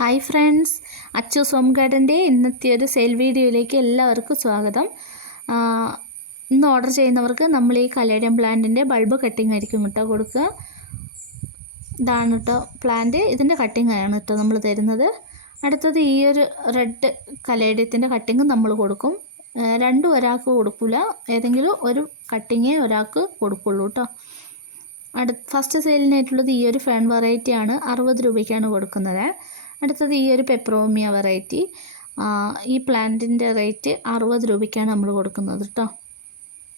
Hi friends Achu സോം ഗാർഡന്റെ ഇന്നത്തെ ഒരു സെയിൽ വീഡിയോയിലേക്ക് എല്ലാവർക്കും സ്വാഗതം. ഇന്ന് ഓർഡർ ചെയ്യുന്നവർക്ക് നമ്മൾ ഈ കലേഡിയം പ്ലാന്റിന്റെ ബൾബ് കട്ടിംഗ് ആയിരിക്കും കേട്ടോ കൊടുക്കുക. ഇതാണ് കേട്ടോ പ്ലാന്റ്. ഇതിന്റെ കട്ടിംഗ് ആണ് കേട്ടോ നമ്മൾ തരുന്നത്. അടുത്തത് ഈ ഒരു റെഡ് കലേഡിയത്തിന്റെ കട്ടിങ് നമ്മൾ കൊടുക്കും. രണ്ട് ഒരാൾക്ക് കൊടുക്കില്ല. ഏതെങ്കിലും ഒരു കട്ടിങ്ങേ ഒരാൾക്ക് കൊടുക്കുള്ളൂ കേട്ടോ. അടുത്ത ഫസ്റ്റ് സെയിലിനായിട്ടുള്ളത് ഈ ഒരു ഫാൻ വെറൈറ്റിയാണ് അറുപത് രൂപയ്ക്കാണ് കൊടുക്കുന്നത്. അടുത്തത് ഈ ഒരു പെപ്രോമിയ വെറൈറ്റി ഈ പ്ലാന്റിന്റെ റേറ്റ് അറുപത് രൂപയ്ക്കാണ് നമ്മൾ കൊടുക്കുന്നത് കേട്ടോ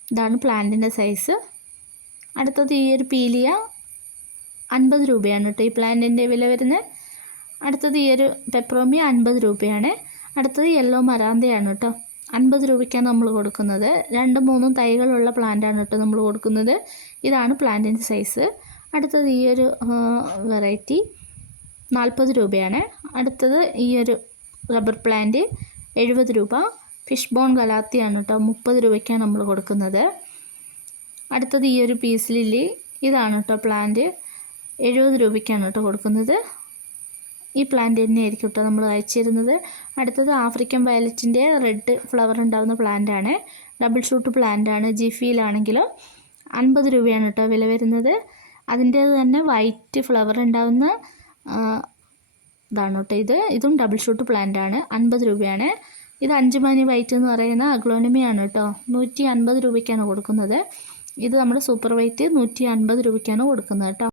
ഇതാണ് പ്ലാന്റിന്റെ സൈസ് അടുത്തത് ഈ ഒരു പീലിയ അൻപത് രൂപയാണ് കേട്ടോ ഈ പ്ലാന്റിന്റെ വില വരുന്നത് അടുത്തത് ഈ ഒരു പെപ്രോമിയ അൻപത് രൂപയാണ്. അടുത്തത് യെല്ലോ മരാന്തയാണ് കേട്ടോ അൻപത് രൂപയ്ക്കാണ് നമ്മൾ കൊടുക്കുന്നത്. രണ്ട് മൂന്നും തൈകളുള്ള പ്ലാന്റാണ് കേട്ടോ നമ്മൾ കൊടുക്കുന്നത്. ഇതാണ് പ്ലാന്റിന്റെ സൈസ് അടുത്തത് ഈ ഒരു വെറൈറ്റി നാൽപ്പത് രൂപയാണ്. അടുത്തത് ഈ ഒരു റബ്ബർ പ്ലാന്റ് എഴുപത് രൂപ. ഫിഷ് ബോൺ ഗലാത്തിയാണ് കേട്ടോ മുപ്പത് രൂപയ്ക്കാണ് നമ്മൾ കൊടുക്കുന്നത്. അടുത്തത് ഈ ഒരു പീസ് ലില്ലി. ഇതാണ് കേട്ടോ പ്ലാന്റ്. എഴുപത് രൂപയ്ക്കാണ് കേട്ടോ കൊടുക്കുന്നത്. ഈ പ്ലാന്റ് തന്നെയായിരിക്കും കേട്ടോ നമ്മൾ അയച്ചിരുന്നത്. അടുത്തത് ആഫ്രിക്കൻ വയലറ്റിന്റെ റെഡ് ഫ്ലവർ ഉണ്ടാകുന്ന പ്ലാന്റാണ് ഡബിൾ ഷൂട്ട് പ്ലാന്റാണ് ജിഫിയിലാണെങ്കിലും അൻപത് രൂപയാണ് കേട്ടോ വില വരുന്നത്. അതിന്റെ തന്നെ വൈറ്റ് ഫ്ലവർ ഉണ്ടാകുന്ന ഇതാണ് കേട്ടോ ഇത്. ഇതും ഡബിൾ ഷൂട്ട് പ്ലാന്റ് ആണ്. അൻപത് രൂപയാണ്. ഇത് അഞ്ച് മണി വൈറ്റ് എന്ന് പറയുന്ന അഗ്ലോണിമയാണ് കേട്ടോ. നൂറ്റി അൻപത് രൂപയ്ക്കാണ് കൊടുക്കുന്നത്. ഇത് നമ്മുടെ സൂപ്പർ വൈറ്റ് നൂറ്റി അൻപത് രൂപയ്ക്കാണ് കൊടുക്കുന്നത് കേട്ടോ.